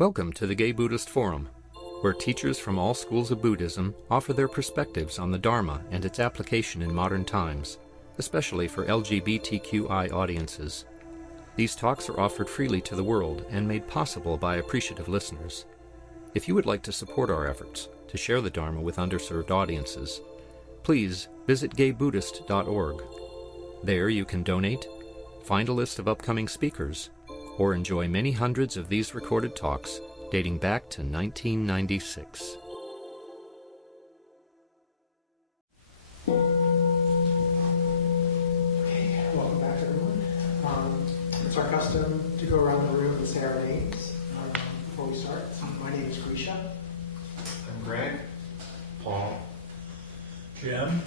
Welcome to the Gay Buddhist Forum, where teachers from all schools of Buddhism offer their perspectives on the Dharma and its application in modern times, especially for LGBTQI audiences. These talks are offered freely to the world and made possible by appreciative listeners. If you would like to support our efforts to share the Dharma with underserved audiences, please visit gaybuddhist.org. There you can donate, find a list of upcoming speakers, or enjoy many hundreds of these recorded talks dating back to 1996. Okay, welcome back everyone. It's our custom to go around the room and say our names before we start. My name is Grisha. I'm Greg. Paul. Jim.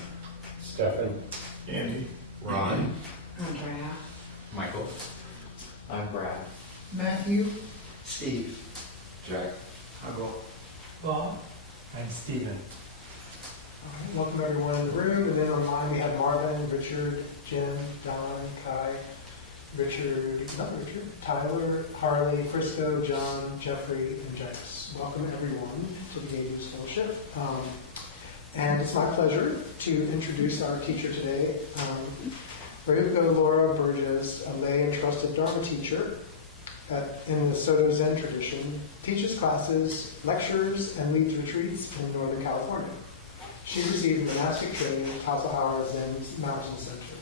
Stephen. Andy. Ron. Andrea. Michael. I'm Brad. Matthew. Steve. Jack. Huggle. Bob. And Stephen. All right, welcome everyone in the room. And then online we have Marvin, Richard, Jim, Don, Kai, Tyler, Harley, Frisco, John, Jeffrey, and Jex. Welcome everyone to the Gay Buddhist Fellowship. And it's my pleasure to introduce our teacher today, Rayuko Laura Burges, a lay and trusted Dharma teacher in the Soto Zen tradition, teaches classes, lectures, and leads retreats in Northern California. She received monastic training at Tassajara Zen's Mountain Center.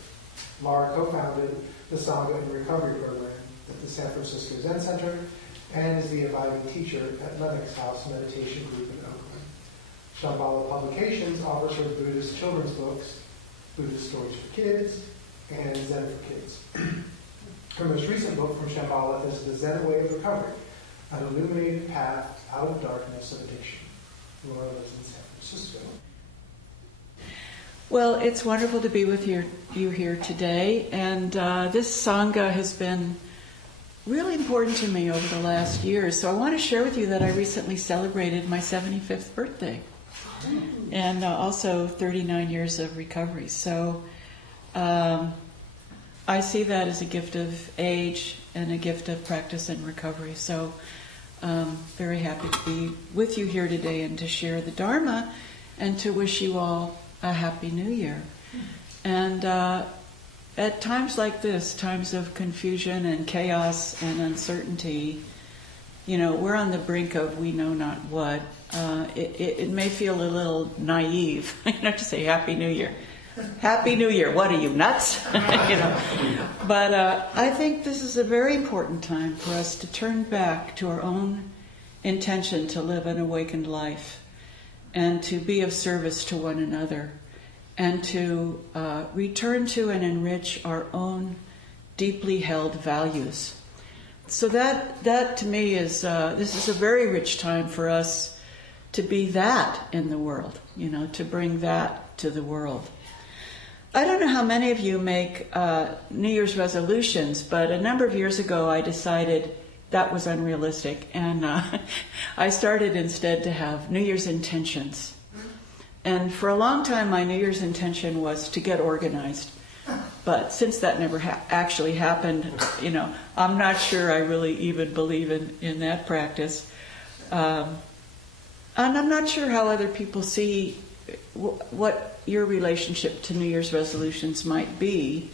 Laura co-founded the Sangha and Recovery Program at the San Francisco Zen Center and is the abiding teacher at Lennox House Meditation Group in Oakland. Shambhala Publications offers her Buddhist children's books, Buddhist Stories for Kids, and Zen for Kids. Her most recent book from Shambhala is The Zen Way of Recovery, an illuminated path out of darkness of addiction. Laura lives in San Francisco. Well, it's wonderful to be with you here today, and this Sangha has been really important to me over the last years. So I want to share with you that I recently celebrated my 75th birthday, and also 39 years of recovery. So I see that as a gift of age and a gift of practice and recovery. So very happy to be with you here today and to share the Dharma and to wish you all a Happy New Year. And at times like this, times of confusion and chaos and uncertainty, you know, we're on the brink of we know not what. It may feel a little naive, to say Happy New Year. Happy New Year. What are you, nuts? But I think this is a very important time for us to turn back to our own intention to live an awakened life and to be of service to one another and to return to and enrich our own deeply held values. So that to me is, this is a very rich time for us to be that in the world, to bring that to the world. I don't know how many of you make New Year's resolutions, but a number of years ago I decided that was unrealistic, and I started instead to have New Year's intentions. And for a long time my New Year's intention was to get organized. But since that never actually happened, I'm not sure I really even believe in that practice. And I'm not sure how other people see what your relationship to New Year's resolutions might be.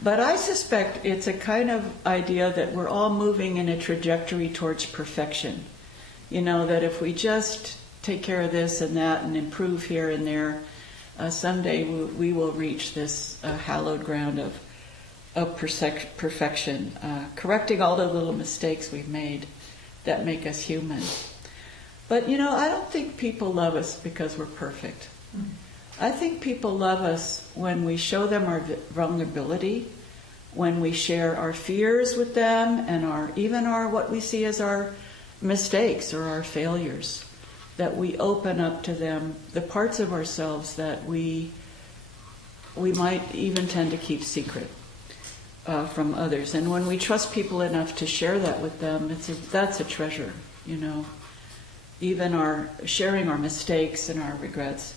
But I suspect it's a kind of idea that we're all moving in a trajectory towards perfection. That if we just take care of this and that and improve here and there, someday we will reach this hallowed ground of perfection, correcting all the little mistakes we've made that make us human. But, I don't think people love us because we're perfect. I think people love us when we show them our vulnerability, when we share our fears with them and even what we see as our mistakes or our failures, that we open up to them the parts of ourselves that we might even tend to keep secret from others. And when we trust people enough to share that with them, that's a treasure, even sharing our mistakes and our regrets.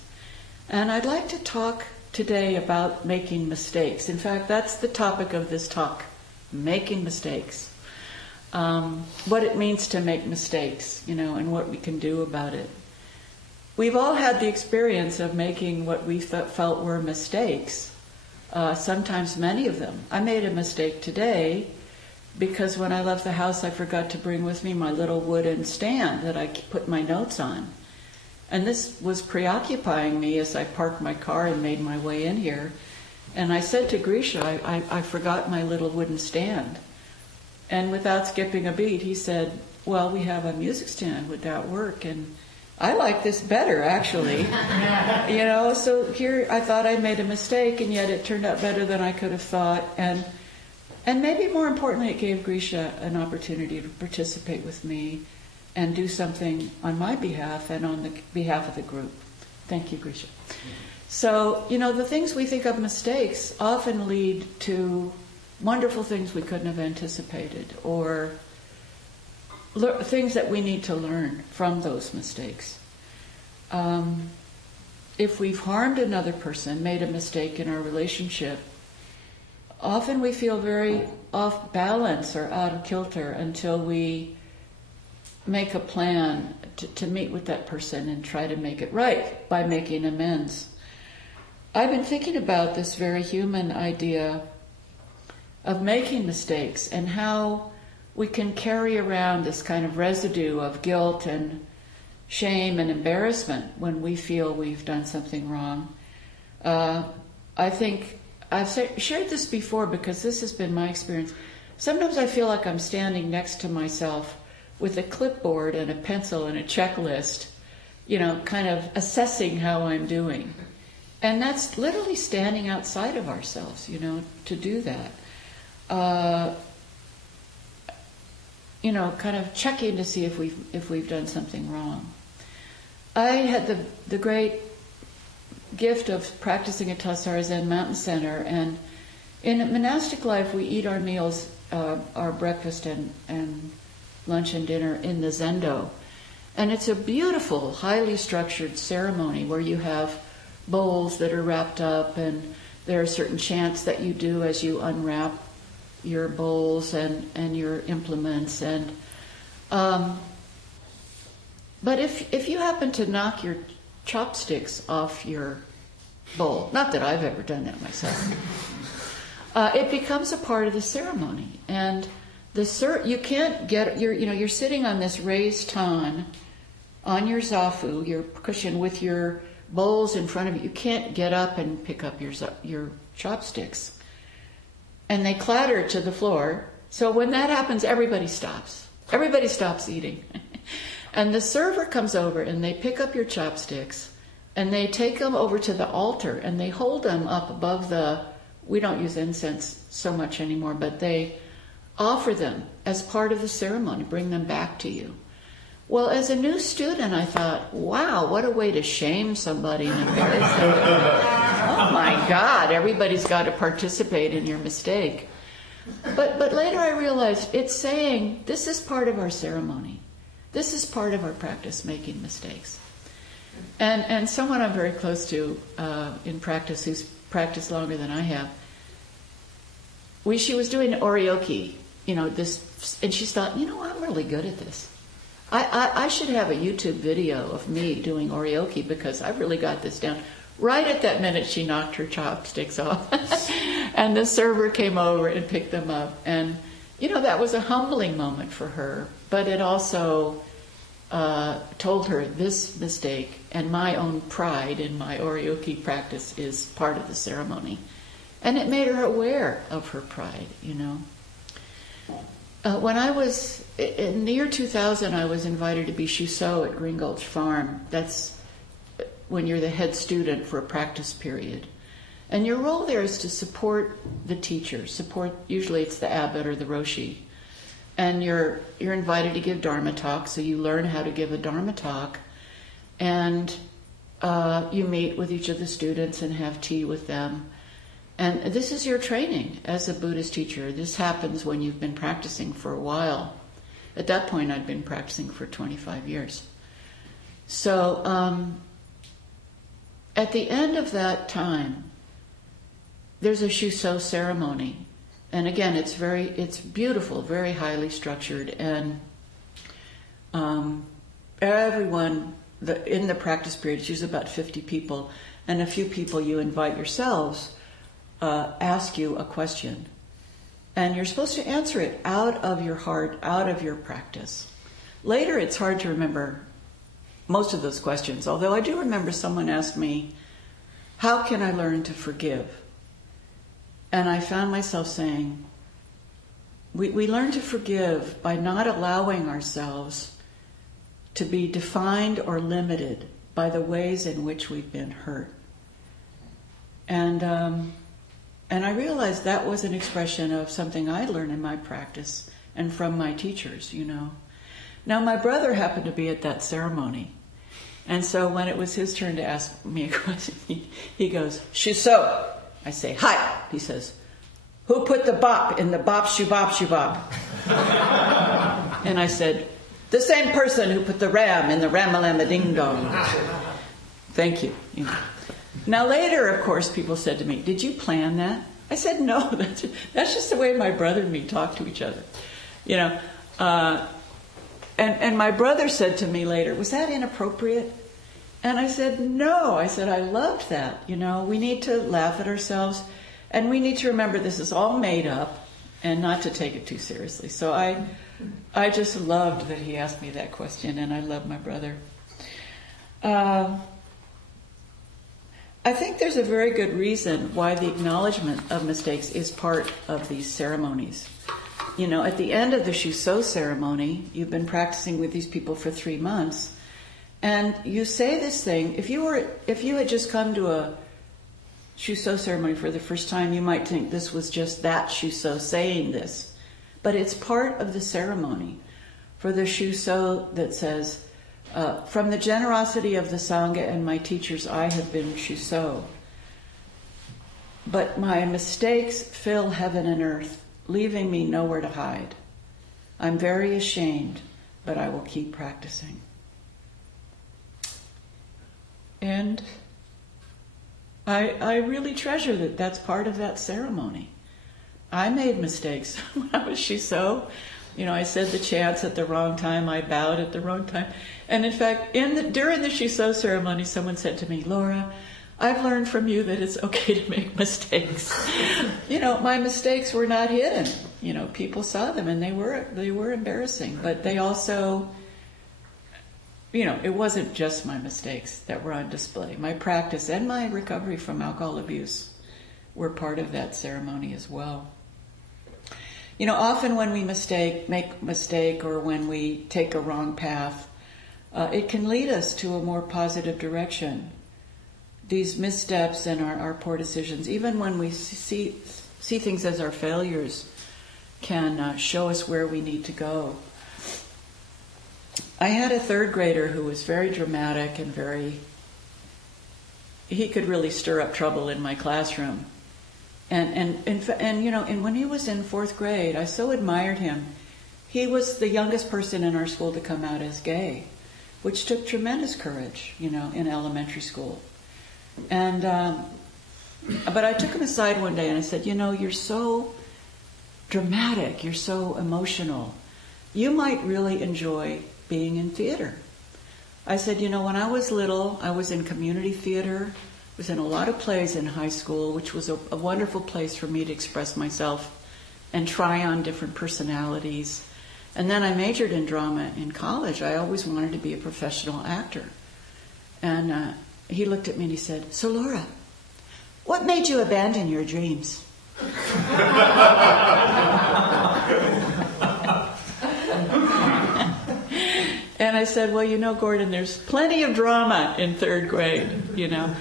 And I'd like to talk today about making mistakes. In fact, that's the topic of this talk, making mistakes. what it means to make mistakes, and what we can do about it. We've all had the experience of making what we felt were mistakes, sometimes many of them. I made a mistake today because when I left the house I forgot to bring with me my little wooden stand that I put my notes on. And this was preoccupying me as I parked my car and made my way in here. And I said to Grisha, I forgot my little wooden stand. And without skipping a beat, he said, well, we have a music stand. Would that work? And I like this better, actually. So here I thought I made a mistake, and yet it turned out better than I could have thought. And maybe more importantly, it gave Grisha an opportunity to participate with me and do something on my behalf and on the behalf of the group. Thank you, Grisha. So, the things we think of mistakes often lead to wonderful things we couldn't have anticipated, or things that we need to learn from those mistakes. If we've harmed another person, made a mistake in our relationship, often we feel very off balance or out of kilter until we make a plan to meet with that person and try to make it right by making amends. I've been thinking about this very human idea of making mistakes and how we can carry around this kind of residue of guilt and shame and embarrassment when we feel we've done something wrong. I think I've shared this before because this has been my experience. Sometimes I feel like I'm standing next to myself with a clipboard and a pencil and a checklist, kind of assessing how I'm doing. And that's literally standing outside of ourselves, to do that. Kind of checking to see if we've done something wrong. I had the great gift of practicing at Tassar Zen Mountain Center, and in monastic life we eat our meals, our breakfast and lunch and dinner in the zendo. And it's a beautiful, highly structured ceremony where you have bowls that are wrapped up, and there are certain chants that you do as you unwrap your bowls and your implements. And but if you happen to knock your chopsticks off your bowl, not that I've ever done that myself, it becomes a part of the ceremony. And you can't get you're sitting on this raised tan on your zafu, your cushion, with your bowls in front of you. You can't get up and pick up your chopsticks, and they clatter to the floor. So when that happens, everybody stops eating. And the server comes over and they pick up your chopsticks and they take them over to the altar and they hold them up above we don't use incense so much anymore, but they offer them as part of the ceremony, bring them back to you. Well, as a new student, I thought, wow, what a way to shame somebody and embarrass them. Oh my God, everybody's got to participate in your mistake. But later I realized it's saying this is part of our ceremony. This is part of our practice, making mistakes. And someone I'm very close to in practice, who's practiced longer than I have, she was doing oryoki, and she thought, I'm really good at this. I should have a YouTube video of me doing oryoki because I've really got this down. Right at that minute, she knocked her chopsticks off. And the server came over and picked them up. And, that was a humbling moment for her. But it also told her this mistake and my own pride in my oryoki practice is part of the ceremony. And it made her aware of her pride, When I was, in the year 2000, I was invited to be shuso at Green Gulch Farm. That's when you're the head student for a practice period. And your role there is to support the teacher, usually it's the abbot or the roshi. And you're invited to give Dharma talk, so you learn how to give a Dharma talk. And you meet with each of the students and have tea with them. And this is your training as a Buddhist teacher. This happens when you've been practicing for a while. At that point, I'd been practicing for 25 years. So at the end of that time, there's a shuso ceremony. again, it's beautiful, very highly structured, and everyone in the practice period, it's usually about 50 people, and a few people you invite yourselves ask you a question. And you're supposed to answer it out of your heart, out of your practice. Later, it's hard to remember most of those questions, although I do remember someone asked me, how can I learn to forgive? And I found myself saying, we learn to forgive by not allowing ourselves to be defined or limited by the ways in which we've been hurt. And I realized that was an expression of something I learned in my practice and from my teachers, you know. Now, my brother happened to be at that ceremony. And so when it was his turn to ask me a question, he goes, "Shuso." I say, "Hi." He says, "Who put the bop in the bop shubop shubop?" And I said, "The same person who put the ram in the ramalama ding dong." Thank you. You know. Now later, of course, people said to me, "Did you plan that?" I said, "No, that's just the way my brother and me talk to each other." You know, and my brother said to me later, "Was that inappropriate?" And I said, "No." I said, "I loved that. You know, we need to laugh at ourselves, and we need to remember this is all made up and not to take it too seriously." So I just loved that he asked me that question, and I love my brother. I think there's a very good reason why the acknowledgement of mistakes is part of these ceremonies. You know, at the end of the Shuso ceremony, you've been practicing with these people for 3 months, and you say this thing. If you had just come to a Shuso ceremony for the first time, you might think this was just that Shuso saying this. But it's part of the ceremony. For the Shuso that says, "From the generosity of the Sangha and my teachers, I have been Shuso. But my mistakes fill heaven and earth, leaving me nowhere to hide. I'm very ashamed, but I will keep practicing." And I really treasure that that's part of that ceremony. I made mistakes when I was Shuso. You know, I said the chants at the wrong time, I bowed at the wrong time. And in fact, during the Shuso ceremony, someone said to me, "Laura, I've learned from you that it's okay to make mistakes." You know, my mistakes were not hidden. You know, people saw them and they were embarrassing. But they also, you know, it wasn't just my mistakes that were on display. My practice and my recovery from alcohol abuse were part of that ceremony as well. You know, often when we make a mistake, or when we take a wrong path, it can lead us to a more positive direction. These missteps and our poor decisions, even when we see things as our failures, can show us where we need to go. I had a third grader who was very dramatic and he could really stir up trouble in my classroom. And you know, and when he was in 4th grade, I so admired him. He was the youngest person in our school to come out as gay, which took tremendous courage, you know, in elementary school. And but I took him aside one day and I said, "You know, you're so dramatic, you're so emotional. You might really enjoy being in theater." I said, "You know, when I was little, I was in community theater. I was in a lot of plays in high school, which was a wonderful place for me to express myself and try on different personalities. And then I majored in drama in college. I always wanted to be a professional actor." And he looked at me and he said, "So Laura, what made you abandon your dreams?" And I said, "Well, you know, Gordon, there's plenty of drama in 3rd grade, you know.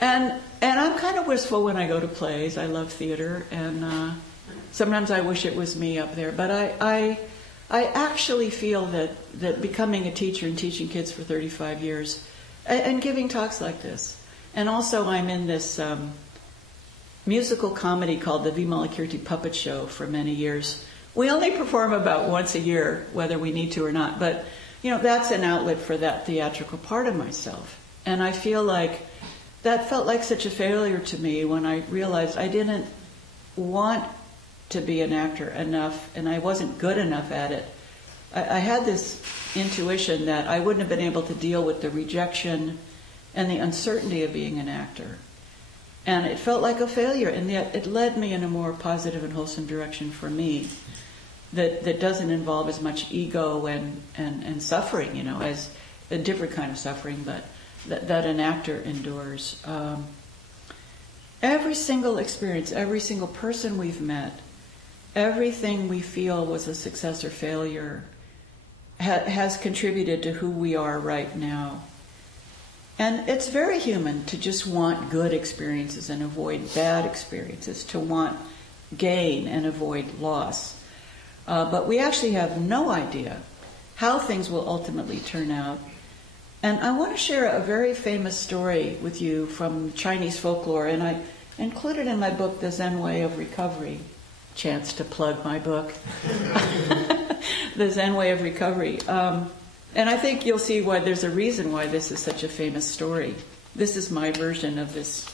And I'm kind of wistful when I go to plays. I love theater, and sometimes I wish it was me up there. But I actually feel that becoming a teacher and teaching kids for 35 years and giving talks like this, and also I'm in this musical comedy called the Vimalakirti Puppet Show for many years. We only perform about once a year, whether we need to or not. But, you know, that's an outlet for that theatrical part of myself. And I feel like that felt like such a failure to me when I realized I didn't want to be an actor enough, and I wasn't good enough at it. I had this intuition that I wouldn't have been able to deal with the rejection and the uncertainty of being an actor. And it felt like a failure, and yet it led me in a more positive and wholesome direction for me that doesn't involve as much ego and suffering, as a different kind of suffering, but that an actor endures. Every single experience, every single person we've met, everything we feel was a success or failure has contributed to who we are right now. And it's very human to just want good experiences and avoid bad experiences, to want gain and avoid loss. But we actually have no idea how things will ultimately turn out. And I want to share a very famous story with you from Chinese folklore, and I included in my book, The Zen Way of Recovery. Chance to plug my book. The Zen Way of Recovery. And I think you'll see why there's a reason why this is such a famous story. This is my version of this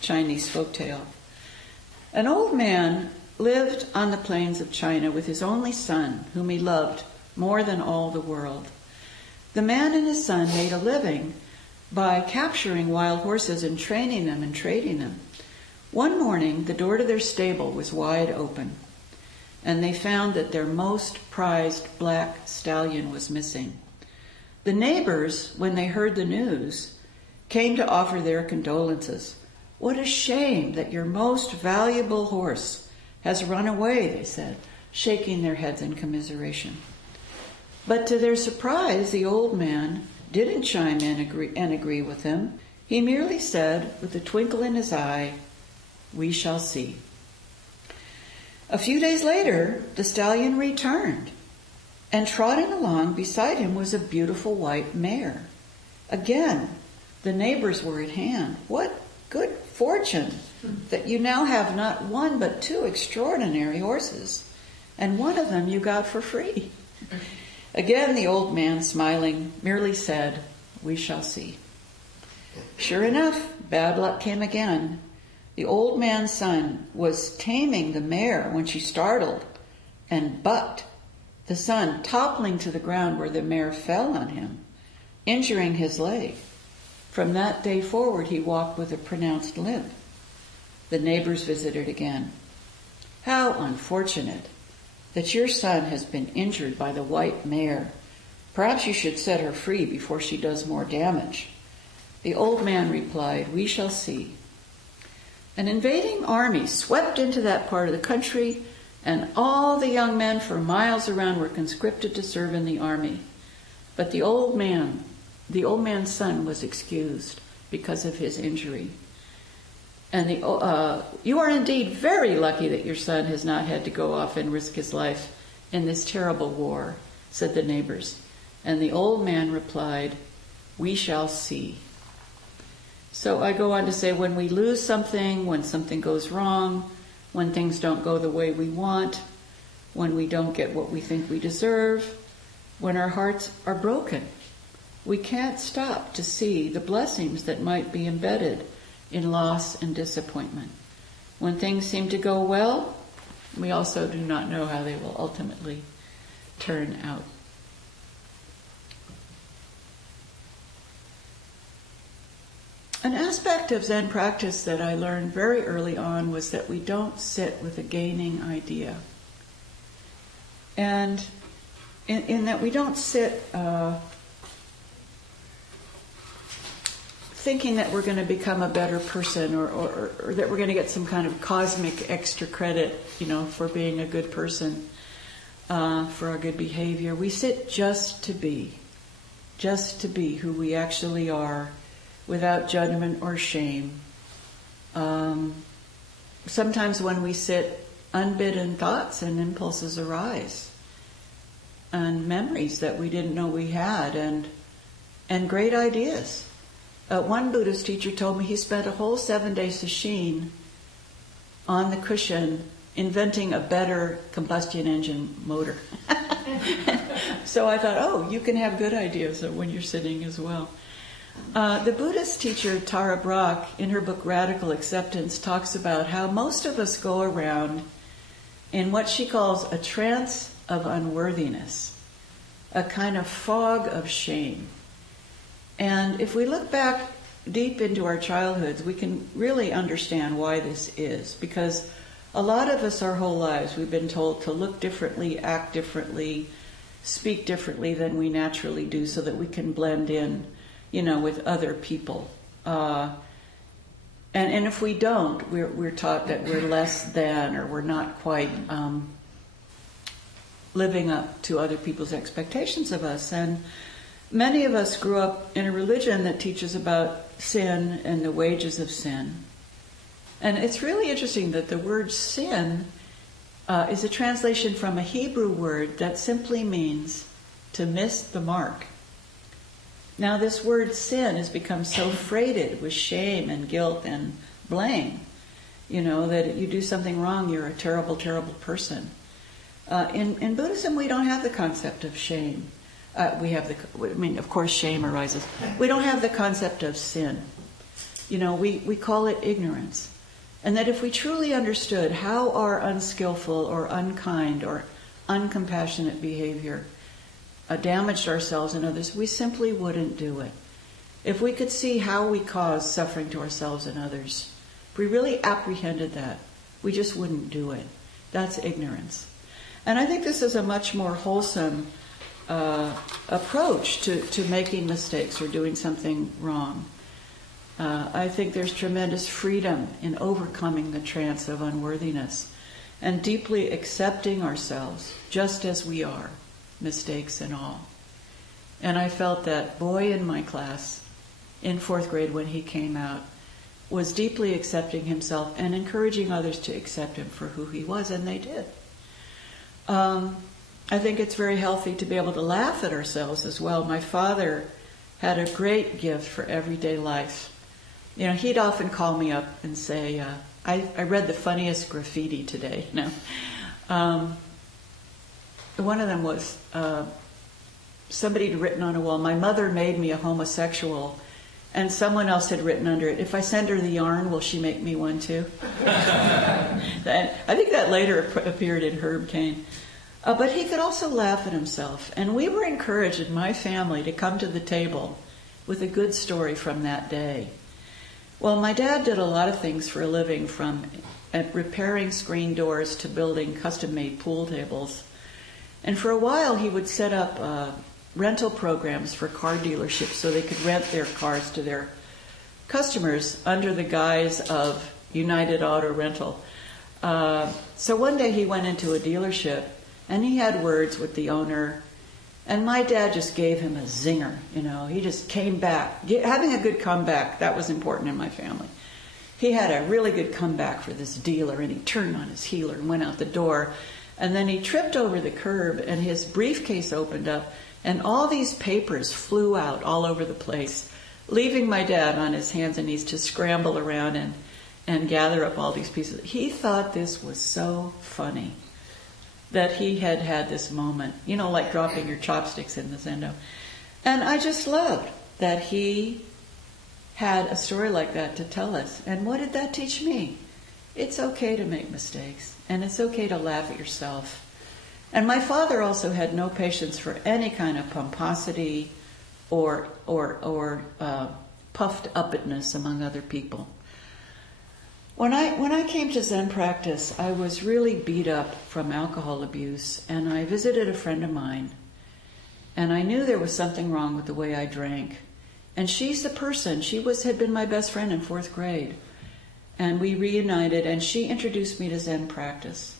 Chinese folktale. An old man lived on the plains of China with his only son, whom he loved more than all the world. The man and his son made a living by capturing wild horses and training them and trading them. One morning, the door to their stable was wide open, and they found that their most prized black stallion was missing. The neighbors, when they heard the news, came to offer their condolences. "What a shame that your most valuable horse has run away," they said, shaking their heads in commiseration. But to their surprise, the old man didn't chime in and agree with them. He merely said, with a twinkle in his eye, "We shall see." A few days later, the stallion returned, and trotting along beside him was a beautiful white mare. Again, the neighbors were at hand. "What good fortune that you now have not one but two extraordinary horses, and one of them you got for free." Again, the old man, smiling, merely said, "We shall see." Sure enough, bad luck came again. The old man's son was taming the mare when she startled and bucked, the son toppling to the ground where the mare fell on him, injuring his leg. From that day forward, he walked with a pronounced limp. The neighbors visited again. "How unfortunate that your son has been injured by the white mare. Perhaps you should set her free before she does more damage." The old man replied, "We shall see." An invading army swept into that part of the country, and all the young men for miles around were conscripted to serve in the army. But the old man's son was excused because of his injury. And "You are indeed very lucky that your son has not had to go off and risk his life in this terrible war," said the neighbors. And the old man replied, "We shall see." So I go on to say, when we lose something, when something goes wrong, when things don't go the way we want, when we don't get what we think we deserve, when our hearts are broken, we can't stop to see the blessings that might be embedded in loss and disappointment. When things seem to go well, we also do not know how they will ultimately turn out. An aspect of Zen practice that I learned very early on was that we don't sit with a gaining idea. And in that we don't sit thinking that we're going to become a better person or that we're going to get some kind of cosmic extra credit, for being a good person, for our good behavior. We sit just to be who we actually are, without judgment or shame. Sometimes when we sit, unbidden thoughts and impulses arise, and memories that we didn't know we had, and great ideas. One Buddhist teacher told me he spent a whole 7-day sesshin on the cushion inventing a better combustion engine motor. So I thought, you can have good ideas when you're sitting as well. The Buddhist teacher Tara Brach, in her book Radical Acceptance, talks about how most of us go around in what she calls a trance of unworthiness, a kind of fog of shame. And if we look back deep into our childhoods, we can really understand why this is. Because a lot of us, our whole lives, we've been told to look differently, act differently, speak differently than we naturally do so that we can blend in, with other people. And if we don't, we're taught that we're less than, or we're not quite living up to other people's expectations of us. And many of us grew up in a religion that teaches about sin and the wages of sin. And it's really interesting that the word sin is a translation from a Hebrew word that simply means to miss the mark. Now, this word sin has become so freighted with shame and guilt and blame, that you do something wrong, you're a terrible, terrible person. In Buddhism, we don't have the concept of shame. Of course, shame arises. We don't have the concept of sin. We call it ignorance. And that if we truly understood how our unskillful or unkind or uncompassionate behavior damaged ourselves and others, we simply wouldn't do it. If we could see how we cause suffering to ourselves and others, if we really apprehended that, we just wouldn't do it. That's ignorance. And I think this is a much more wholesome approach to making mistakes or doing something wrong. I think there's tremendous freedom in overcoming the trance of unworthiness and deeply accepting ourselves just as we are, mistakes and all. And I felt that boy in my class in 4th grade when he came out was deeply accepting himself and encouraging others to accept him for who he was, and they did. I think it's very healthy to be able to laugh at ourselves as well. My father had a great gift for everyday life. He'd often call me up and say, I read the funniest graffiti today. One of them was somebody had written on a wall, "My mother made me a homosexual," and someone else had written under it, "If I send her the yarn, will she make me one too?" I think that later appeared in Herb Cain. But he could also laugh at himself. And we were encouraged in my family to come to the table with a good story from that day. Well, my dad did a lot of things for a living, from repairing screen doors to building custom-made pool tables. And for a while, he would set up rental programs for car dealerships so they could rent their cars to their customers under the guise of United Auto Rental. So one day he went into a dealership and he had words with the owner, and my dad just gave him a zinger. He just came back. Having a good comeback, that was important in my family. He had a really good comeback for this dealer, and he turned on his heel and went out the door. And then he tripped over the curb, and his briefcase opened up, and all these papers flew out all over the place, leaving my dad on his hands and knees to scramble around and gather up all these pieces. He thought this was so funny that he had had this moment, like dropping your chopsticks in the zendo. And I just loved that he had a story like that to tell us. And what did that teach me? It's okay to make mistakes, and it's okay to laugh at yourself. And my father also had no patience for any kind of pomposity or puffed uppedness among other people. When I came to Zen practice, I was really beat up from alcohol abuse, and I visited a friend of mine, and I knew there was something wrong with the way I drank. And she's the person, had been my best friend in 4th grade, and we reunited, and she introduced me to Zen practice.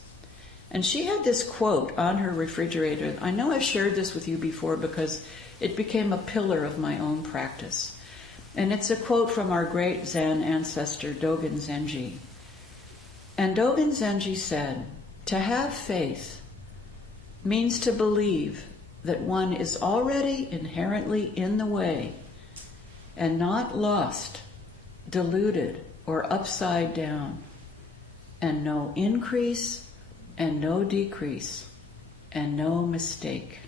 And she had this quote on her refrigerator. I know I've shared this with you before because it became a pillar of my own practice. And it's a quote from our great Zen ancestor, Dogen Zenji. And Dogen Zenji said, "To have faith means to believe that one is already inherently in the way and not lost, deluded, or upside down, and no increase and no decrease and no mistake."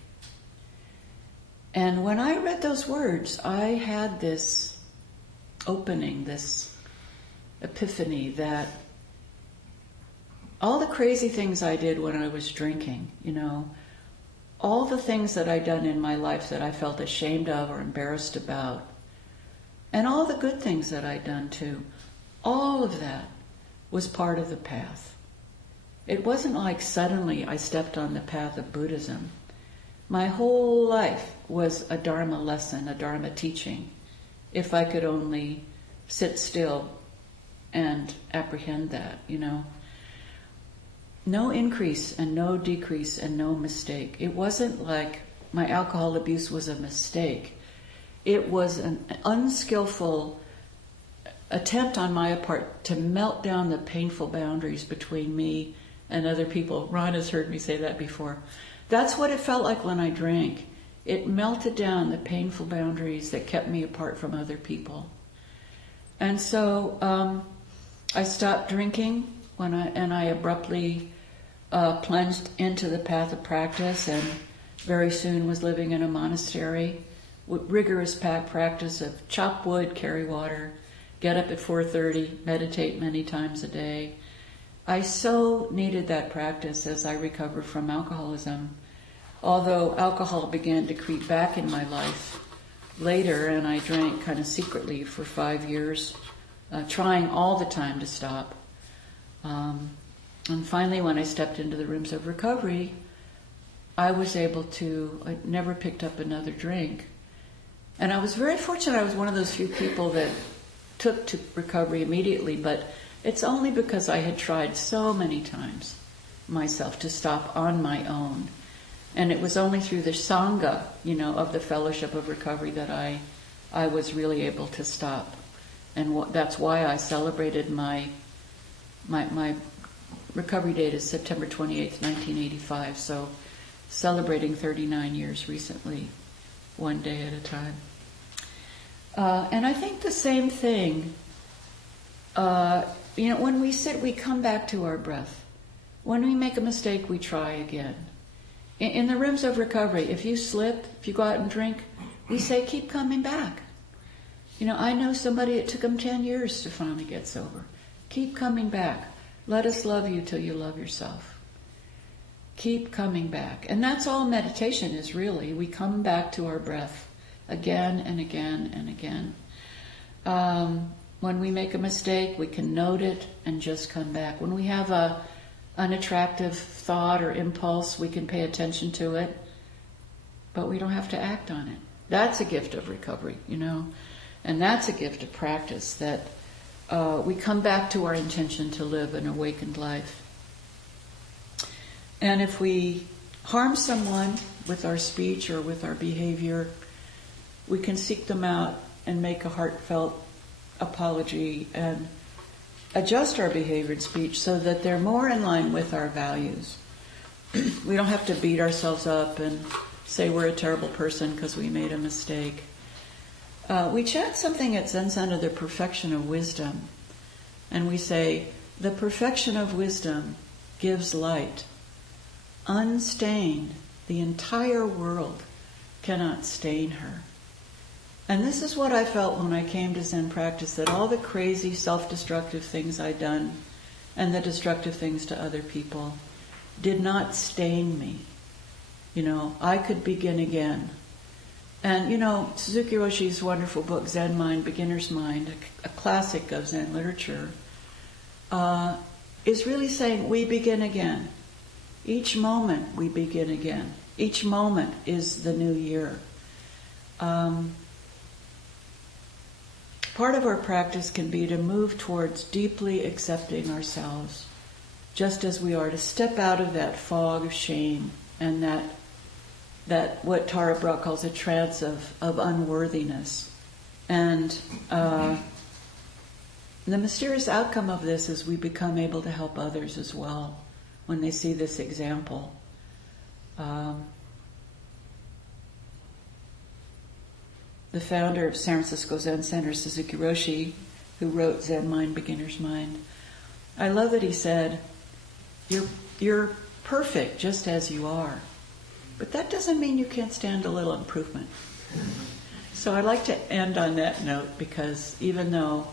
And when I read those words, I had this opening, this epiphany that all the crazy things I did when I was drinking, all the things that I'd done in my life that I felt ashamed of or embarrassed about, and all the good things that I'd done too, all of that was part of the path. It wasn't like suddenly I stepped on the path of Buddhism. My whole life was a Dharma lesson, a Dharma teaching, if I could only sit still and apprehend that, No increase and no decrease and no mistake. It wasn't like my alcohol abuse was a mistake. It was an unskillful attempt on my part to melt down the painful boundaries between me and other people. Ron has heard me say that before. That's what it felt like when I drank. It melted down the painful boundaries that kept me apart from other people. And so I stopped drinking and I abruptly plunged into the path of practice, and very soon was living in a monastery with rigorous practice of chop wood, carry water, get up at 4:30, meditate many times a day. I so needed that practice as I recovered from alcoholism, although alcohol began to creep back in my life later, and I drank kind of secretly for 5 years, trying all the time to stop. And finally, when I stepped into the rooms of recovery, I never picked up another drink. And I was very fortunate. I was one of those few people that took to recovery immediately, but it's only because I had tried so many times myself to stop on my own. And it was only through the Sangha, of the Fellowship of Recovery that I was really able to stop. And that's why I celebrated my recovery date is September 28th, 1985, so celebrating 39 years recently, one day at a time. And I think the same thing, when we sit, we come back to our breath. When we make a mistake, we try again. In the rooms of recovery, if you slip, if you go out and drink, we say, keep coming back. I know somebody, it took them 10 years to finally get sober. Keep coming back. Let us love you till you love yourself. Keep coming back. And that's all meditation is really. We come back to our breath again and again and again. When we make a mistake, we can note it and just come back. When we have an attractive thought or impulse, we can pay attention to it, but we don't have to act on it. That's a gift of recovery, and that's a gift of practice, that we come back to our intention to live an awakened life. And if we harm someone with our speech or with our behavior, we can seek them out and make a heartfelt apology and adjust our behavior and speech so that they're more in line with our values. We don't have to beat ourselves up and say we're a terrible person because we made a mistake. We chant something at Zen Center, the perfection of wisdom, and we say, the perfection of wisdom gives light. Unstained, the entire world cannot stain her. And this is what I felt when I came to Zen practice, that all the crazy self-destructive things I'd done and the destructive things to other people did not stain me. I could begin again. And, Suzuki Roshi's wonderful book, Zen Mind, Beginner's Mind, a classic of Zen literature, is really saying we begin again. Each moment we begin again. Each moment is the new year. Part of our practice can be to move towards deeply accepting ourselves, just as we are, to step out of that fog of shame and that what Tara Brach calls a trance of unworthiness. And the mysterious outcome of this is we become able to help others as well when they see this example. The founder of San Francisco Zen Center, Suzuki Roshi, who wrote Zen Mind, Beginner's Mind, I love that he said, you're perfect just as you are. But that doesn't mean you can't stand a little improvement. So I'd like to end on that note, because even though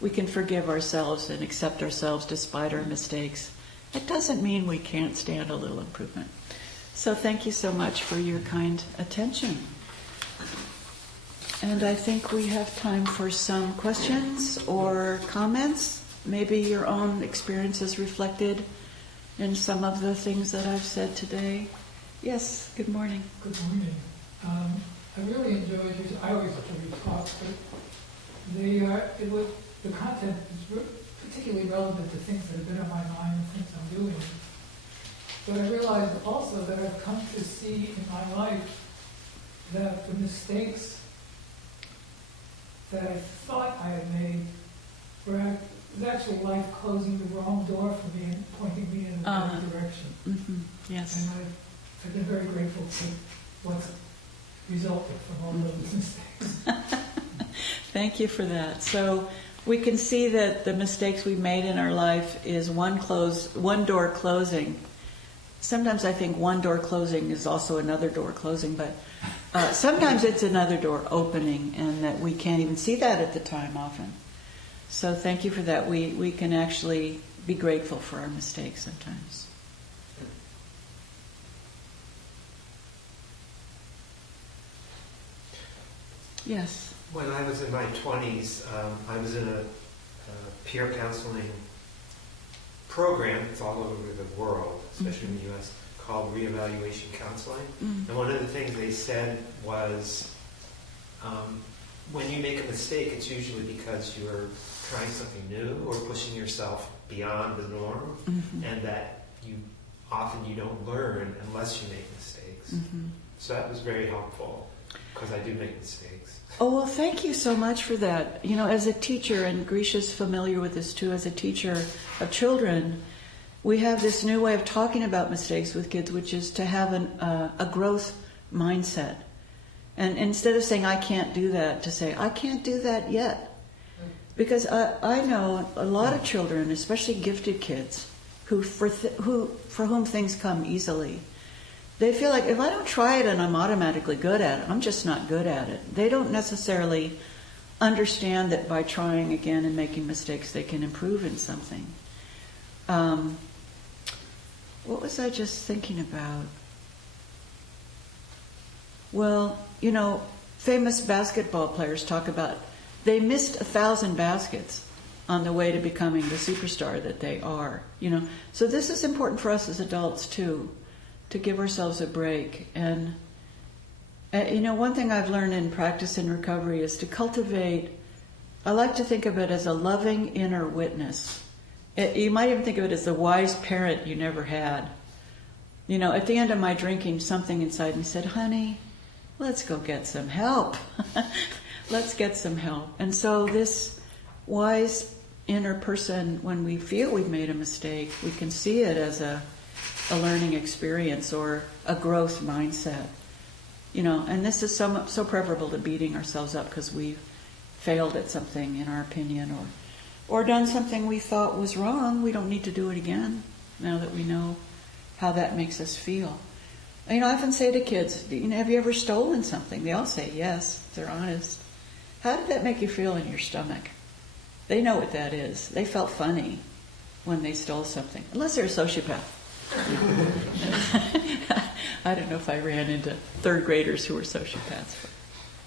we can forgive ourselves and accept ourselves despite our mistakes, it doesn't mean we can't stand a little improvement. So thank you so much for your kind attention. And I think we have time for some questions or comments. Maybe your own experiences reflected in some of the things that I've said today. Yes, good morning. Good morning. I really enjoyed your, I always love your talks, but the content is particularly relevant to things that have been on my mind and things I'm doing. But I realized also that I've come to see in my life that the mistakes that I thought I had made was actually life closing the wrong door for me and pointing me in a better direction. Mm-hmm. Yes. And I've been very grateful to what's resulted from all those mistakes. Thank you for that. So we can see that the mistakes we made in our life is one door closing. Sometimes I think one door closing is also another door closing, but sometimes it's another door opening, and that we can't even see that at the time often. So thank you for that. We can actually be grateful for our mistakes sometimes. Yes. When I was in my 20s, I was in a peer counseling program. It's all over the world, especially in the U.S., called reevaluation counseling. Mm. And one of the things they said was, when you make a mistake, it's usually because you're trying something new or pushing yourself beyond the norm, and that you don't learn unless you make mistakes. Mm-hmm. So that was very helpful, because I do make mistakes. Oh, well, thank you so much for that. You know, as a teacher, and Grisha's familiar with this too, as a teacher of children, we have this new way of talking about mistakes with kids, which is to have a growth mindset. And instead of saying, I can't do that, to say, I can't do that yet. Because I know a lot of children, especially gifted kids, for whom things come easily. They feel like if I don't try it and I'm automatically good at it, I'm just not good at it. They don't necessarily understand that by trying again and making mistakes, they can improve in something. What was I just thinking about? Well, you know, famous basketball players talk about they missed 1,000 baskets on the way to becoming the superstar that they are. You know, so this is important for us as adults too, to give ourselves a break. And you know, one thing I've learned in practice and recovery is to cultivate. I like to think of it as a loving inner witness. You might even think of it as the wise parent you never had. You know, at the end of my drinking, something inside me said, honey, let's go get some help. Let's get some help. And so this wise inner person, when we feel we've made a mistake, we can see it as a learning experience or a growth mindset. You know, and this is so preferable to beating ourselves up because we've failed at something in our opinion, or done something we thought was wrong. We don't need to do it again now that we know how that makes us feel. You know, I often say to kids, you know, have you ever stolen something? They all say yes, if they're honest. How did that make you feel in your stomach? They know what that is. They felt funny when they stole something, unless they're a sociopath. I don't know if I ran into third graders who were sociopaths.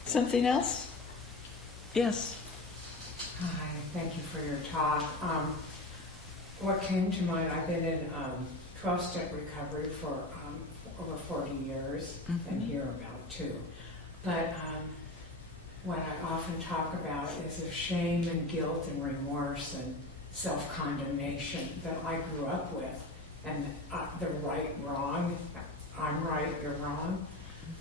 Something else? Yes. Hi, thank you for your talk. What came to mind, I've been in 12-step recovery for over 40 years, and here about 2. But what I often talk about is the shame and guilt and remorse and self-condemnation that I grew up with. And the right, wrong, I'm right, you're wrong,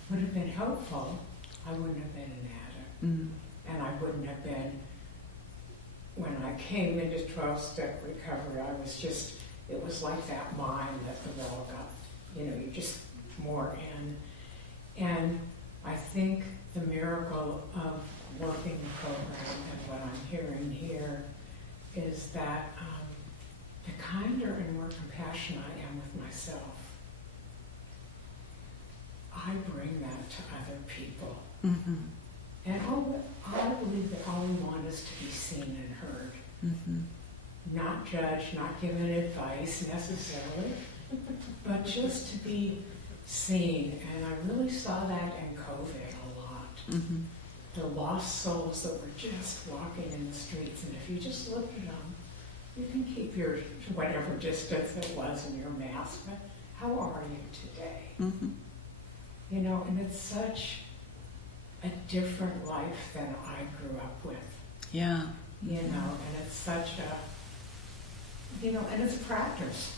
would have been helpful. I wouldn't have been an addict. And I wouldn't have been, when I came into 12-step recovery, I was just, it was like that mine that the well got, you know, you just more in. And I think the miracle of working the program and what I'm hearing here is that the kinder and more compassionate I am with myself, I bring that to other people. Mm-hmm. And I believe that all we want is to be seen and heard. Mm-hmm. not judge, not give an advice necessarily, but just to be seen. And I really saw that in COVID a lot. Mm-hmm. The lost souls that were just walking in the streets. And if you just look at them, you can keep your whatever distance it was in your mask, but how are you today? Mm-hmm. You know, and it's such a different life than I grew up with. Yeah. You know, and it's such a, you know, and it's practice,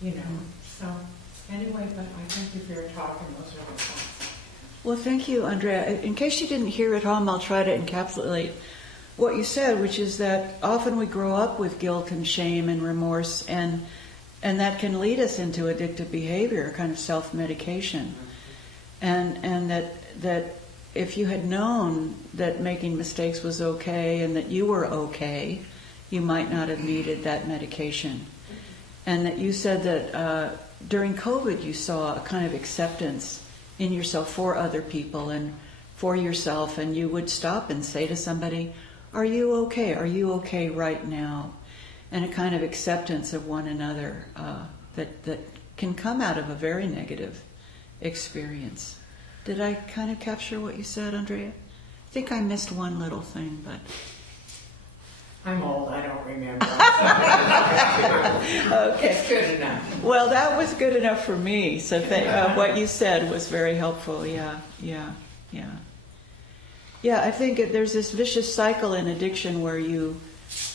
you know. So anyway, but I thank you for your talk, and those are the thoughts. Well, thank you, Andrea. In case you didn't hear at home, I'll try to encapsulate what you said, which is that often we grow up with guilt and shame and remorse, and that can lead us into addictive behavior, kind of self-medication. And that if you had known that making mistakes was okay and that you were okay, you might not have needed that medication. And that you said that during COVID you saw a kind of acceptance in yourself for other people and for yourself, and you would stop and say to somebody, "Are you okay? Are you okay right now?" And a kind of acceptance of one another that can come out of a very negative experience. Did I kind of capture what you said, Andrea? I think I missed one little thing, but... I'm old, I don't remember. Okay. It's good enough. Well, that was good enough for me. So what you said was very helpful. Yeah. Yeah, I think there's this vicious cycle in addiction where you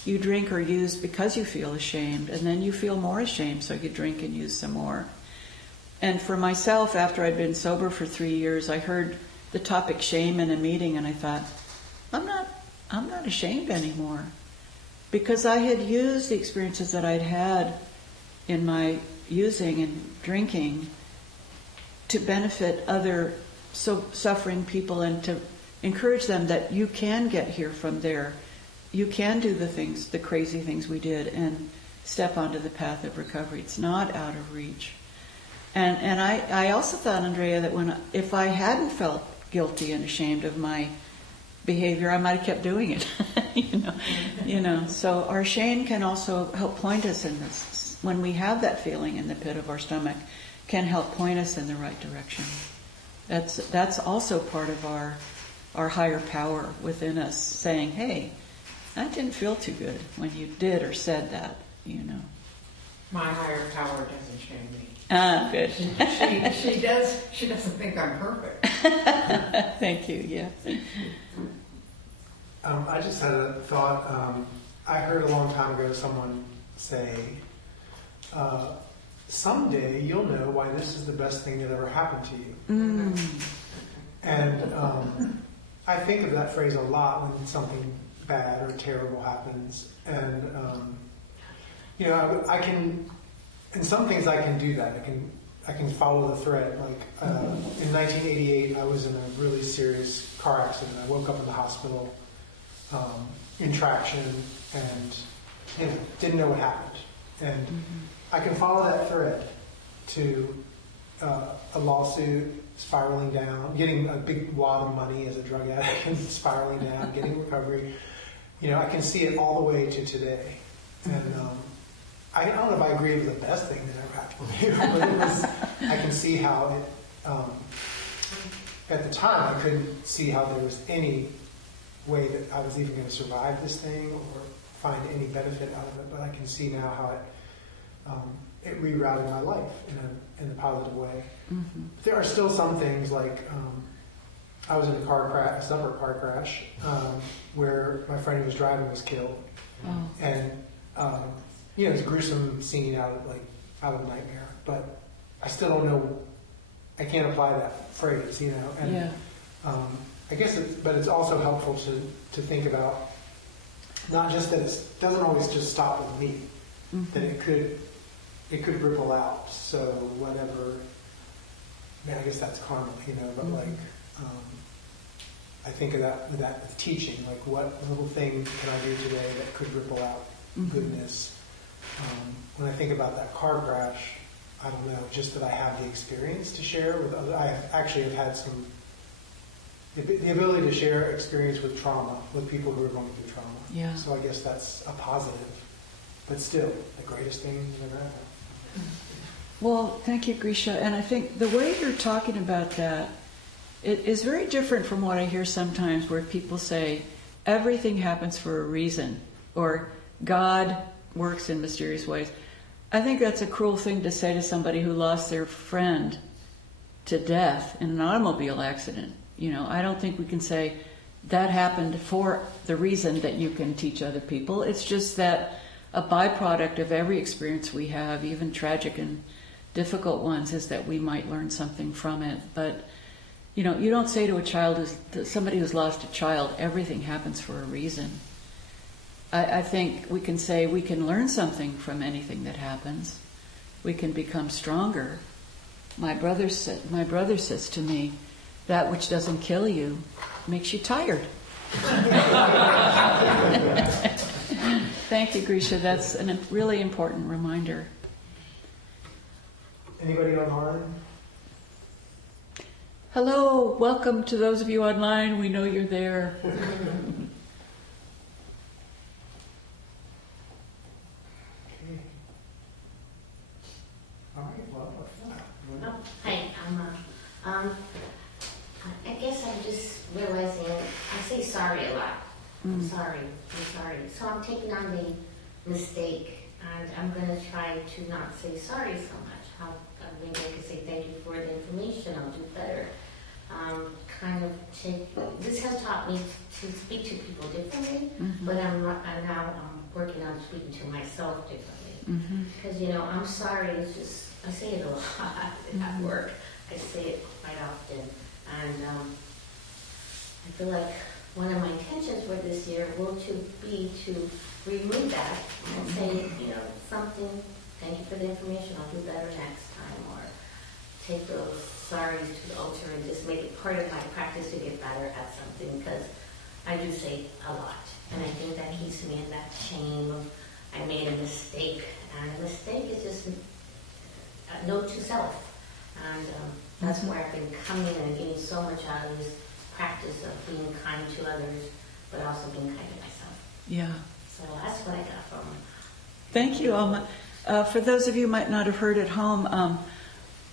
drink or use because you feel ashamed, and then you feel more ashamed, so you drink and use some more. And for myself, after I'd been sober for 3 years, I heard the topic shame in a meeting, and I thought, I'm not ashamed anymore. Because I had used the experiences that I'd had in my using and drinking to benefit other suffering people and to encourage them that you can get here from there. You can do the things, the crazy things we did, and step onto the path of recovery. It's not out of reach. And I also thought, Andrea, that if I hadn't felt guilty and ashamed of my behavior, I might have kept doing it. you know. So our shame can also help point us in this. When we have that feeling in the pit of our stomach, can help point us in the right direction. That's also part of our higher power within us, saying, "Hey, that didn't feel too good when you did or said that." You know. My higher power doesn't shame me. Ah, good. She doesn't think I'm perfect. Thank you. Yeah. I just had a thought. I heard a long time ago someone say, "Someday you'll know why this is the best thing that ever happened to you." And I think of that phrase a lot when something bad or terrible happens. And I can, in some things I can do that. I can follow the thread. Like in 1988, I was in a really serious car accident. I woke up in the hospital in traction and didn't know what happened. And I can follow that thread to a lawsuit, spiraling down, getting a big wad of money as a drug addict, and spiraling down, getting recovery. I can see it all the way to today. And I don't know if I agree with the best thing that ever happened to me, but I can see how it, at the time, I couldn't see how there was any way that I was even going to survive this thing or find any benefit out of it. But I can see now how it rerouted my life in a positive way. Mm-hmm. There are still some things like I was in a separate car crash where my friend who was driving was killed, and it's a gruesome scene out of a nightmare. But I still don't know. I can't apply that phrase, And Yeah. I guess, it's also helpful to think about not just that it doesn't always just stop with me, that it could ripple out. So whatever. I guess that's karma, But I think of that with teaching. Like, what little thing can I do today that could ripple out goodness? When I think about that car crash, I don't know, just that I have the experience to share with others. I actually have had the ability to share experience with trauma, with people who are going through trauma. Yeah. So I guess that's a positive. but still, the greatest thing you ever had. Well, thank you, Grisha. And I think the way you're talking about that, it is very different from what I hear sometimes where people say, everything happens for a reason, or God works in mysterious ways. I think that's a cruel thing to say to somebody who lost their friend to death in an automobile accident. I don't think we can say that happened for the reason that you can teach other people. It's just that a byproduct of every experience we have, even tragic and difficult ones, is that we might learn something from it. But you don't say to a child, somebody who's lost a child, everything happens for a reason. I think we can say we can learn something from anything that happens. We can become stronger. My brother says to me, that which doesn't kill you makes you tired. Thank you, Grisha. That's a really important reminder. Anybody online? Hello, welcome to those of you online. We know you're there. All right, well, what's that? Oh, hi, I guess I'm just realizing I say sorry a lot. I'm sorry. So I'm taking on the mistake, and I'm going to try to not say sorry so much. Maybe I could say thank you for the information. I'll do better. This has taught me to speak to people differently, but I'm now working on speaking to myself differently. Because I'm sorry. It's just I say it a lot at work. I say it quite often, and I feel like one of my intentions for this year will be to remove that and say, something. Thank you for the information. I'll do better next time, or take those sorries to the altar and just make it part of my practice to get better at something. Because I do say a lot, and I think that keeps me in that shame of I made a mistake, and a mistake is just a note to self. And that's where I've been coming and getting so much out of this practice of being kind to others, but also being kind to myself. Yeah. So that's what I got from it. Thank you, Alma. For those of you who might not have heard at home,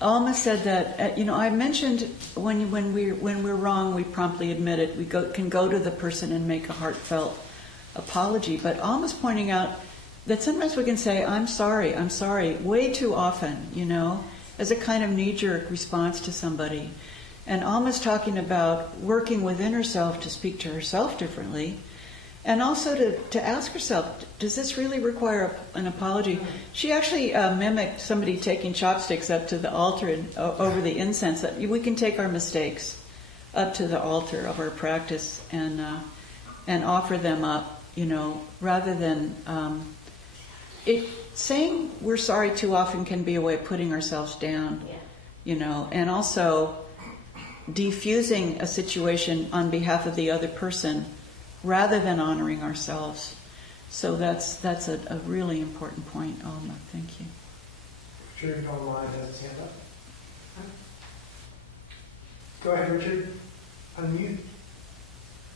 Alma said that I mentioned when we're wrong, we promptly admit it. We can go to the person and make a heartfelt apology. But Alma's pointing out that sometimes we can say, I'm sorry, way too often, as a kind of knee-jerk response to somebody. And Alma's talking about working within herself to speak to herself differently, and also to ask herself, does this really require an apology? She actually mimicked somebody taking chopsticks up to the altar and over the incense. That we can take our mistakes up to the altar of our practice and offer them up, rather than saying we're sorry too often can be a way of putting ourselves down, and also defusing a situation on behalf of the other person rather than honoring ourselves. So that's a really important point, Alma. Thank you. Richard online has his hand up. Go ahead, Richard. Unmute.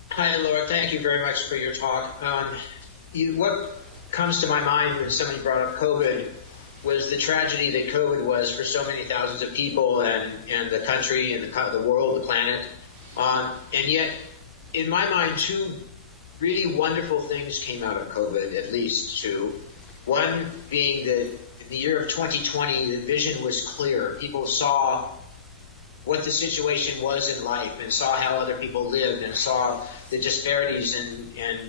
Hi, Laura. Thank you very much for your talk. What comes to my mind when somebody brought up COVID was the tragedy that COVID was for so many thousands of people and the country and the world, the planet. And yet, in my mind, two really wonderful things came out of COVID, at least two. One being that in the year of 2020, the vision was clear. People saw what the situation was in life and saw how other people lived and saw the disparities and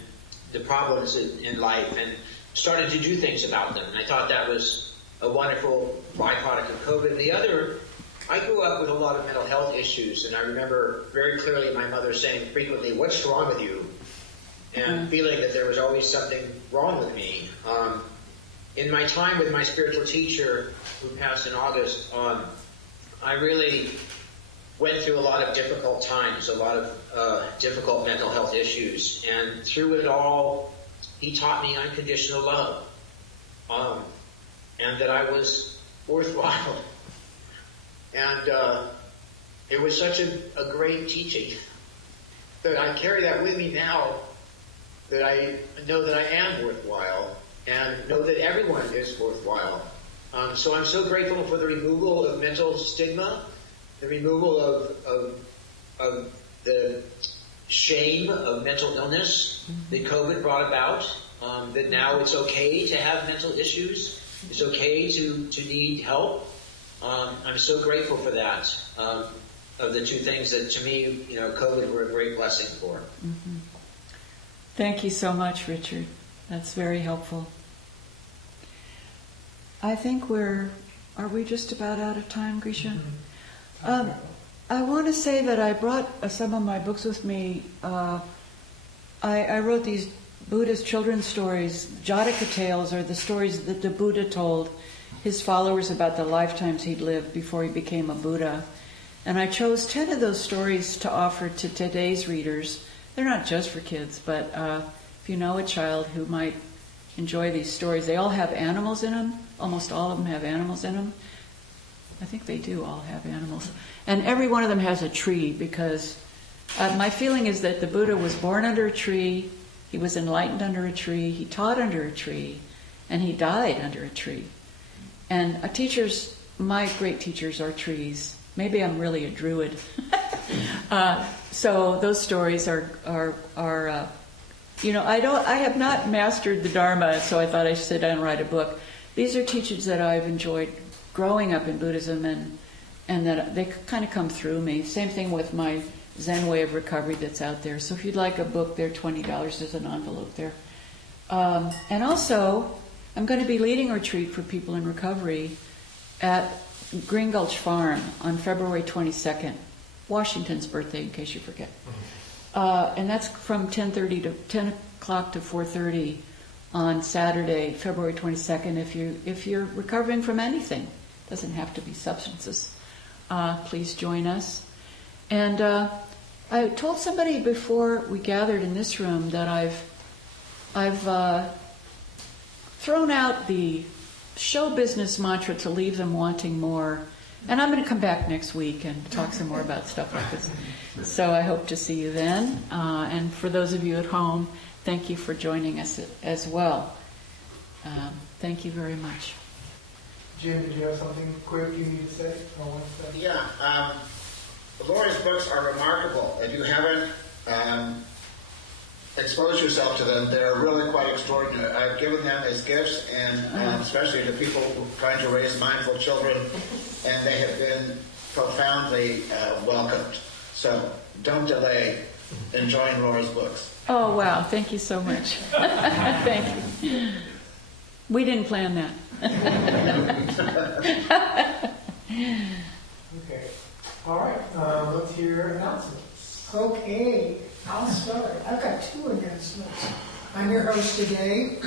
the problems in life and started to do things about them. And I thought that was a wonderful byproduct of COVID. The other, I grew up with a lot of mental health issues, and I remember very clearly my mother saying frequently, "What's wrong with you?" And feeling that there was always something wrong with me. In my time with my spiritual teacher, who passed in August, I really went through a lot of difficult times, a lot of difficult mental health issues. And through it all, he taught me unconditional love. And that I was worthwhile. And it was such a great teaching that I carry that with me now, that I know that I am worthwhile, and know that everyone is worthwhile. So I'm so grateful for the removal of mental stigma, the removal of the shame of mental illness that COVID brought about, that now it's okay to have mental issues. It's okay to need help. I'm so grateful for that, of the two things that to me, COVID were a great blessing for. Mm-hmm. Thank you so much, Richard. That's very helpful. I think are we just about out of time, Grisha? Mm-hmm. I want to say that I brought some of my books with me. I wrote these Buddhist children's stories. Jataka tales are the stories that the Buddha told his followers about the lifetimes he'd lived before he became a Buddha. And I chose 10 of those stories to offer to today's readers. They're not just for kids, but if you know a child who might enjoy these stories, they all have animals in them. Almost all of them have animals in them. I think they do all have animals. And every one of them has a tree, because my feeling is that the Buddha was born under a tree, he was enlightened under a tree, he taught under a tree, and he died under a tree. And my great teachers are trees. Maybe I'm really a druid. So those stories are I have not mastered the Dharma, so I thought I should sit down and write a book. These are teachings that I've enjoyed growing up in Buddhism, and that they kind of come through me. Same thing with my Zen way of recovery that's out there. So if you'd like a book, they're $20. There's an envelope there. And also, I'm going to be leading a retreat for people in recovery at Green Gulch Farm on February 22nd, Washington's birthday, in case you forget. And that's from 10 o'clock to 4:30 on Saturday, February 22nd. If you're recovering from anything, doesn't have to be substances, please join us. And I told somebody before we gathered in this room that I've thrown out the show business mantra to leave them wanting more. And I'm going to come back next week and talk some more about stuff like this. So I hope to see you then. And for those of you at home, thank you for joining us as well. Thank you very much. Jim, did you have something quick you need to say? Or want to say? Yeah. Laura's books are remarkable. If you haven't exposed yourself to them, they're really quite extraordinary. I've given them as gifts, and especially to people who are trying to raise mindful children, and they have been profoundly welcomed. So don't delay enjoying Laura's books. Oh, wow. Thank you so much. Thank you. We didn't plan that. Okay. All right. Let's hear announcements. Okay, I'll start. I've got 2 announcements. I'm your host today,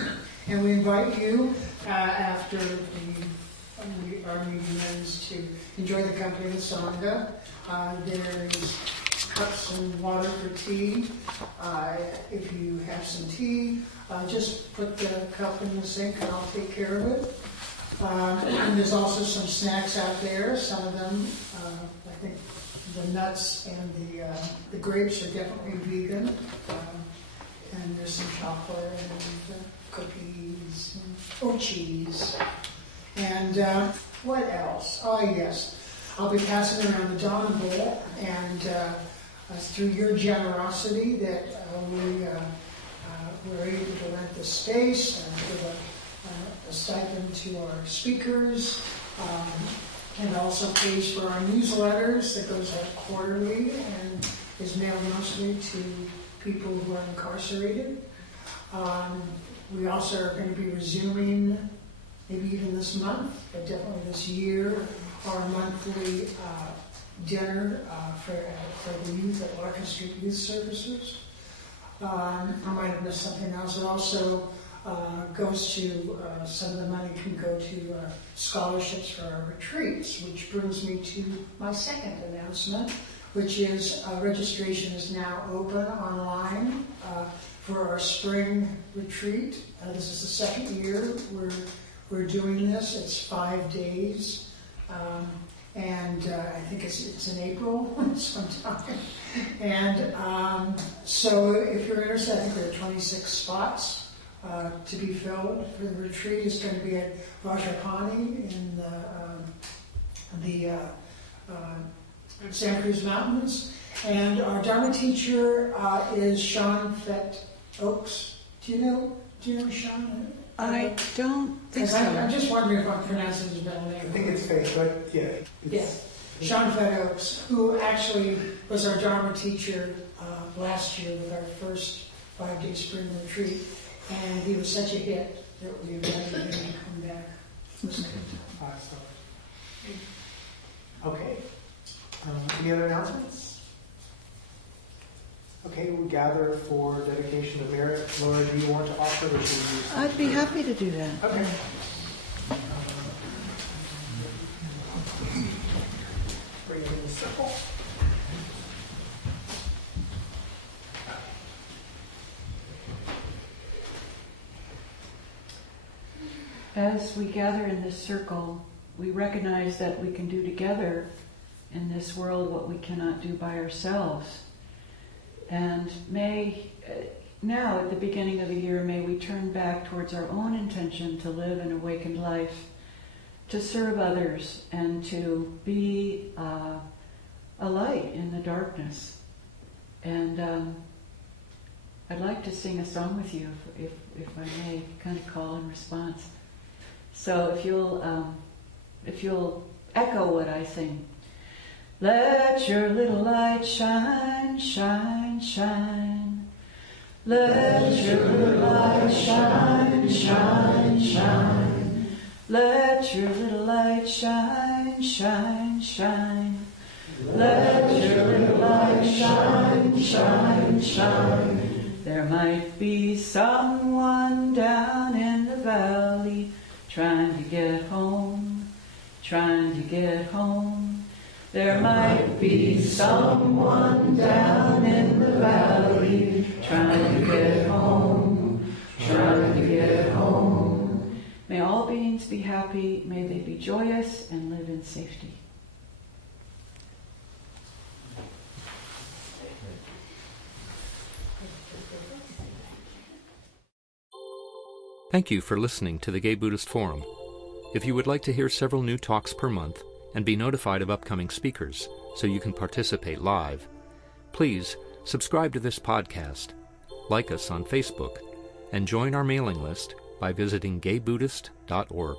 and we invite you after our meeting ends to enjoy the company of the Sangha. There's cups and water for tea. If you have some tea, just put the cup in the sink and I'll take care of it. And there's also some snacks out there. Some of them, I think the nuts and the grapes are definitely vegan. And there's some chocolate and cookies and cheese. And what else? Oh, yes. I'll be passing around the Donna Bowl, and through your generosity that we're able to rent the space and give a stipend to our speakers, and also pays for our newsletters that goes out quarterly and is mailed mostly to people who are incarcerated. We also are going to be resuming, maybe even this month, but definitely this year, our monthly dinner for the youth at Larkin Street Youth Services. I might have missed something else. It also goes to, some of the money can go to scholarships for our retreats, which brings me to my second announcement, which is registration is now open online for our spring retreat. This is the second year we're doing this. It's 5 days. And I think it's in April sometime. And so if you're interested, I think there are 26 spots to be filled for the retreat is going to be at Rajapani in the Santa Cruz Mountains. And our Dharma teacher is Sean Fett Oaks. Do you know Sean? I don't think so. I'm just wondering if I'm pronouncing his middle name. I think it's fake, but yeah. Yes. Sean Fett Oaks, who actually was our Dharma teacher last year with our first 5-day spring retreat. And he was such a hit that we invited him to come back. 5 stars. Okay. Any other announcements? Okay, we gather for dedication of merit. Laura, do you want to offer or should we use? I'd be happy to do that. Okay. Bring it in the circle. As we gather in this circle, we recognize that we can do together in this world what we cannot do by ourselves. And now at the beginning of the year, may we turn back towards our own intention to live an awakened life, to serve others, and to be a light in the darkness. And I'd like to sing a song with you, if I may, kind of call and response. So if you'll echo what I sing. Let your little light shine, shine, shine. Let your little light shine, shine, shine. Let your little light shine, shine, shine. Let your little light shine, shine, shine. There might be someone down in the valley trying to get home, trying to get home. There might be someone down in the valley trying to get home, trying to get home. May all beings be happy, may they be joyous and live in safety. Thank you for listening to the Gay Buddhist Forum. If you would like to hear several new talks per month and be notified of upcoming speakers so you can participate live, please subscribe to this podcast, like us on Facebook, and join our mailing list by visiting gaybuddhist.org.